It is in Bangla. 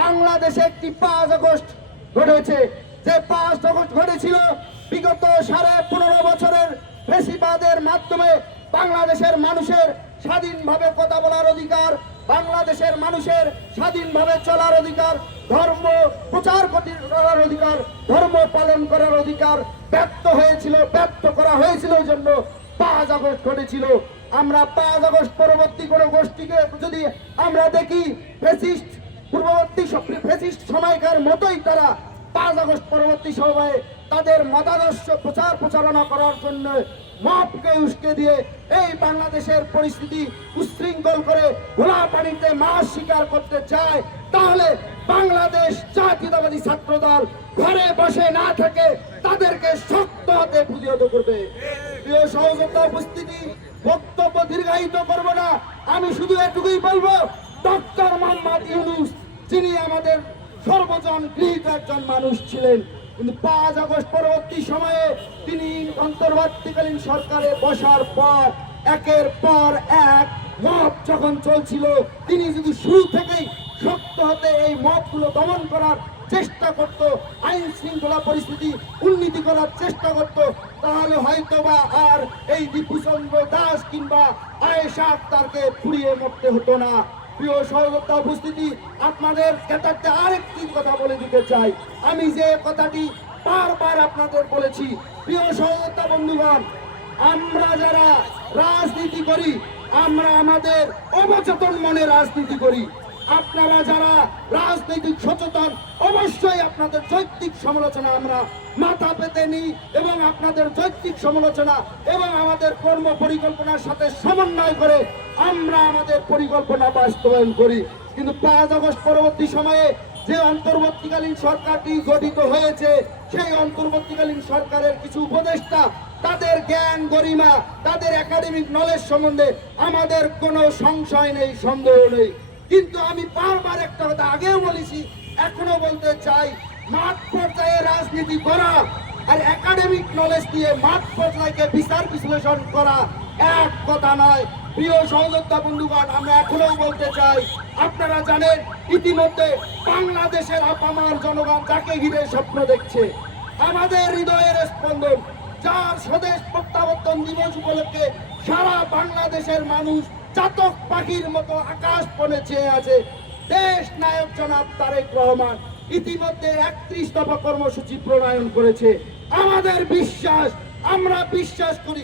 বাংলাদেশে একটি 5 আগস্ট ঘটেছে। যে 5 আগস্ট ঘটেছিল বিগত 15.5 বছরের ফ্যাসিবাদের মাধ্যমে বাংলাদেশের মানুষের স্বাধীনভাবে কথা বলার অধিকার, বাংলাদেশের মানুষের স্বাধীনভাবে চলার অধিকার, ধর্ম প্রচার করার অধিকার, ধর্ম পালন করার অধিকার ব্যর্থ করা হয়েছিল জন্য 5 আগস্ট ঘটেছিল। আমরা 5 আগস্ট পরবর্তী কোন গোষ্ঠীকে যদি আমরা দেখি, ফ্যাসিস্ট সময়কার মতোই তারা 5 আগস্ট পরবর্তী সময়ে তাদের মতাদর্শ প্রচারণা করার জন্য মবকে উস্কে দিয়ে এই বাংলাদেশের পরিস্থিতি উশৃঙ্খল করে ঘোলা পানিতে মাছ শিকার করতে চায়, তাহলে বাংলাদেশ জাতীয়তাবাদী ছাত্রদল ঘরে বসে না থেকে তাদেরকে শক্ত হাতে প্রতিহত করবে। প্রিয় সহযোগিতা উপস্থিতি, বক্তব্য দীর্ঘায়িত করব না, আমি শুধু এটুকুই বলবো, ডক্টর মোহাম্মদ ইউনূস যিনি আমাদের সর্বজন গৃহীত একজন মানুষ ছিলেন, কিন্তু 5 আগস্ট পরবর্তী সময়ে তিনি অন্তর্বর্তীকালীন সরকারে বসার পর একের পর এক মব যখন চলছিল, তিনি যদি শুরু থেকেই শক্ত হতে এই মবগুলো দমন করার চেষ্টা করত, আইন শৃঙ্খলা পরিস্থিতি উন্নতি করার চেষ্টা করত, তাহলে হয়তোবা আর এই দীপুচন্দ্র দাস কিংবা আয়েশা আক্তারকে পুড়িয়ে মরতে হতো না। প্রিয় সহযোগিতা উপস্থিতি, আপনাদের ক্ষেত্রে আরেকটি কথা বলে দিতে চাই। আমি যে কথাটি বারবার আপনাদের বলেছি, প্রিয় সহযোগিতা বন্ধুগণ, আমরা যারা রাজনীতি করি, আমরা আমাদের অবচেতন মনে রাজনীতি করি। আপনারা যারা রাজনৈতিক সচেতন, অবশ্যই আপনাদের যৌক্তিক সমালোচনা আমরা মাথা পেতে নিই এবং আপনাদের যৌক্তিক সমালোচনা এবং আমাদের কর্ম পরিকল্পনার সাথে সমন্বয় করে আমরা আমাদের পরিকল্পনা বাস্তবায়ন করি। কিন্তু 5 আগস্ট পরবর্তী সময়ে যে অন্তর্বর্তীকালীন সরকারটি গঠিত হয়েছে, সেই অন্তর্বর্তীকালীন সরকারের কিছু উপদেষ্টা, তাদের জ্ঞান গরিমা, তাদের একাডেমিক নলেজ সম্বন্ধে আমাদের কোনো সংশয় নেই, সন্দেহ নেই। কিন্তু আমি বারবার একটা কথা আগেও বলেছি, এখনো বলতে চাই, মাঠ পর্যায়ে রাজনীতি করা আর একাডেমিক নলেজ দিয়ে মাঠ পর্যায়কে বিচার বিশ্লেষণ করা এক কথা নয়। প্রিয় সহযোদ্ধা বন্ধুগণ, আমরা এখনো বলতে চাই, আপনারা জানেন ইতিমধ্যে বাংলাদেশের আপামার জনগণ যাকে ঘিরে স্বপ্ন দেখছে, আমাদের হৃদয়ের স্পন্দন, যার স্বদেশ প্রত্যাবর্তন দিবস উপলক্ষে সারা বাংলাদেশের মানুষ চাতক পাখির মতো আকাশ পণে চেয়ে আছে, দেশ নায়ক জনাব তারেক রহমান ইতিমধ্যে 31 দফা কর্মসূচি প্রণয়ন করেছে। আমাদের বিশ্বাস, আমরা বিশ্বাস করি